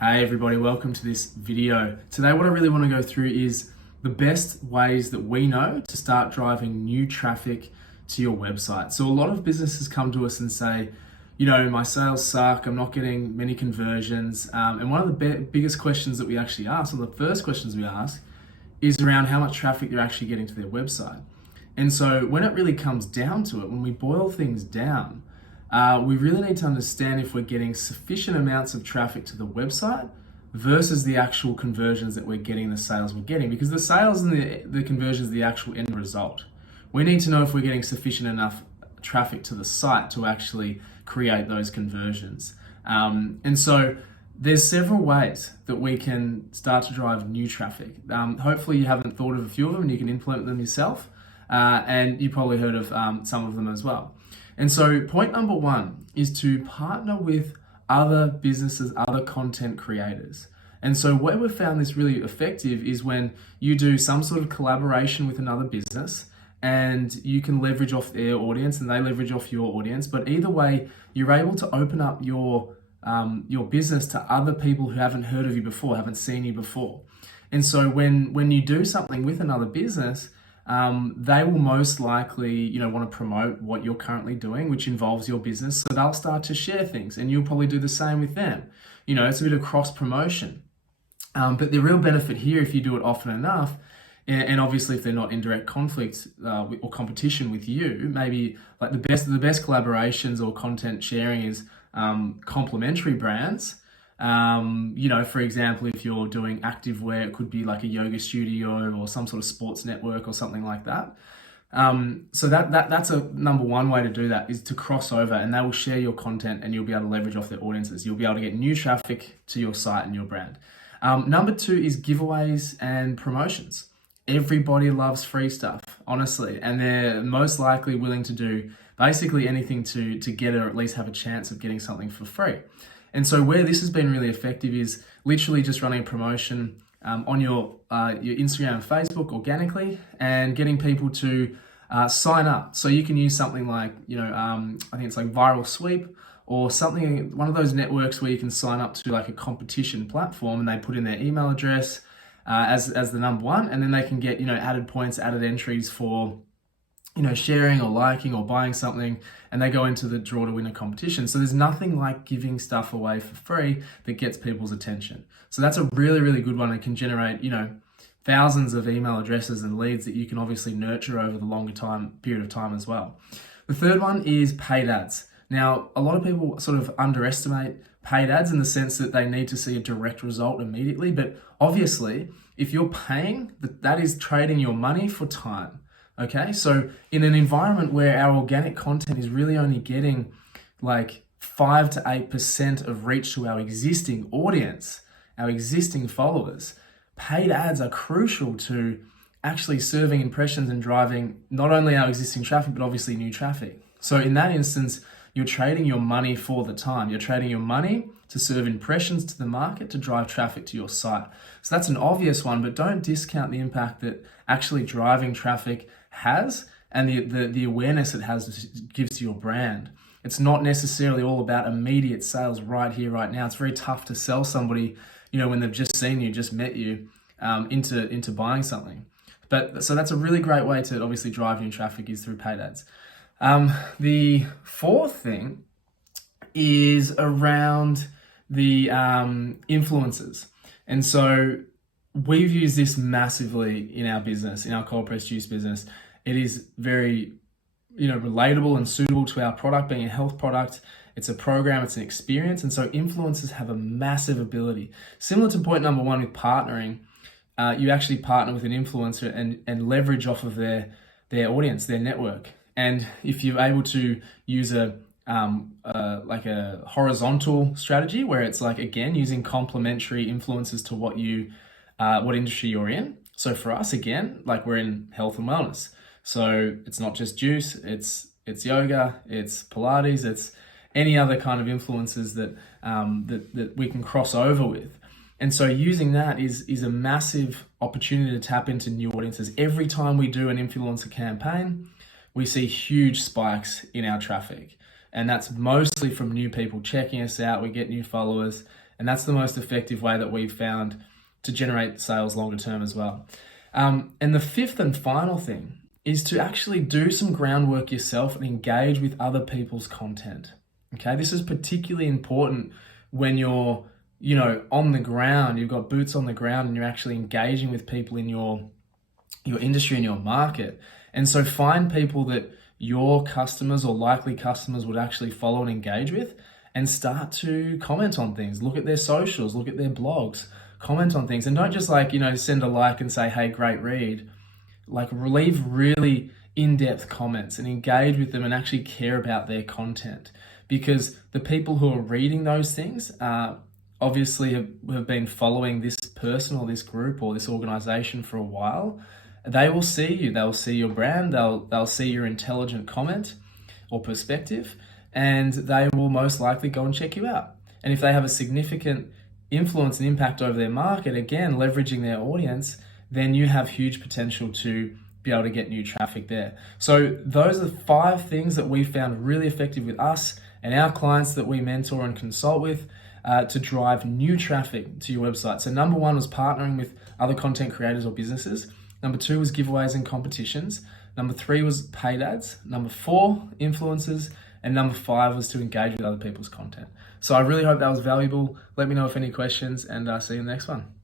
Hey everybody, welcome to this video. Today what I really want to go through is the best ways that we know to start driving new traffic to your website. So a lot of businesses come to us and say, my sales suck, I'm not getting many conversions. And one of the biggest questions that we actually ask, or the first questions we ask, is around how much traffic they're actually getting to their website. And so when it really comes down to it, when we boil things down, we really need to understand if we're getting sufficient amounts of traffic to the website versus the actual conversions that we're getting, the sales we're getting, because the sales and the conversions are the actual end result. We need to know if we're getting sufficient enough traffic to the site to actually create those conversions. And so there's several ways that we can start to drive new traffic. Hopefully you haven't thought of a few of them and you can implement them yourself. And you probably heard of some of them as well. And so point number one is to partner with other businesses, other content creators. And so where we've found this really effective is when you do some sort of collaboration with another business and you can leverage off their audience and they leverage off your audience. But either way, you're able to open up your business to other people who haven't heard of you before, haven't seen you before. And so when you do something with another business, they will most likely, want to promote what you're currently doing, which involves your business. So they'll start to share things and you'll probably do the same with them. It's a bit of cross promotion. But the real benefit here, if you do it often enough, and obviously if they're not in direct conflict or competition with you, maybe like the best collaborations or content sharing is complementary brands. For example, if you're doing activewear, it could be like a yoga studio or some sort of sports network or something like that. So that's a number one way to do that, is to cross over, and they will share your content and you'll be able to leverage off their audiences. You'll be able to get new traffic to your site and your brand. Number two is giveaways and promotions. Everybody loves free stuff, honestly, and they're most likely willing to do basically anything to get or at least have a chance of getting something for free. And so where this has been really effective is literally just running a promotion on your Instagram and Facebook organically and getting people to sign up. So you can use something like, I think it's like Viral Sweep or something, one of those networks where you can sign up to like a competition platform and they put in their email address as the number one, and then they can get, added points, added entries for sharing or liking or buying something, and they go into the draw to win a competition. So there's nothing like giving stuff away for free that gets people's attention. So that's a really, really good one. It can generate, thousands of email addresses and leads that you can obviously nurture over the longer period of time as well. The third one is paid ads. Now, a lot of people sort of underestimate paid ads in the sense that they need to see a direct result immediately. But obviously, if you're paying, that is trading your money for time. Okay, so in an environment where our organic content is really only getting like 5 to 8% of reach to our existing audience, our existing followers, paid ads are crucial to actually serving impressions and driving not only our existing traffic, but obviously new traffic. So in that instance, you're trading your money for the time. You're trading your money to serve impressions to the market to drive traffic to your site. So that's an obvious one, but don't discount the impact that actually driving traffic has and the awareness it gives to your brand. It's not necessarily all about immediate sales right here, right now. It's very tough to sell somebody, when they've just seen you, just met you, into buying something. But so that's a really great way to obviously drive new traffic, is through paid ads. The fourth thing is around the influencers. And so we've used this massively in our business, in our cold pressed juice business. It is very, relatable and suitable to our product, being a health product. It's a program, it's an experience. And so influencers have a massive ability. Similar to point number one with partnering, you actually partner with an influencer and leverage off of their audience, their network. And if you're able to use like a horizontal strategy where it's like, again, using complementary influences to what industry you're in. So for us, again, like we're in health and wellness. So it's not just juice, it's yoga, it's Pilates, it's any other kind of influences that we can cross over with. And so using that is a massive opportunity to tap into new audiences. Every time we do an influencer campaign, we see huge spikes in our traffic. And that's mostly from new people checking us out. We get new followers, and that's the most effective way that we've found to generate sales longer term as well. And the fifth and final thing is to actually do some groundwork yourself and engage with other people's content. Okay, this is particularly important when you're, on the ground, you've got boots on the ground and you're actually engaging with people in your industry and your market. And so find people that your customers or likely customers would actually follow and engage with, and start to comment on things. Look at their socials, look at their blogs, comment on things. And don't just send a like and say, hey, great read. Leave really in-depth comments and engage with them and actually care about their content. Because the people who are reading those things obviously have been following this person or this group or this organization for a while. They will see you, they'll see your brand, they'll see your intelligent comment or perspective, and they will most likely go and check you out. And if they have a significant influence and impact over their market, again, leveraging their audience, then you have huge potential to be able to get new traffic there. So those are the 5 things that we found really effective with us and our clients that we mentor and consult with to drive new traffic to your website. So number 1 was partnering with other content creators or businesses. Number 2 was giveaways and competitions. Number 3 was paid ads. Number 4, influencers. And number 5 was to engage with other people's content. So I really hope that was valuable. Let me know if any questions, and see you in the next one.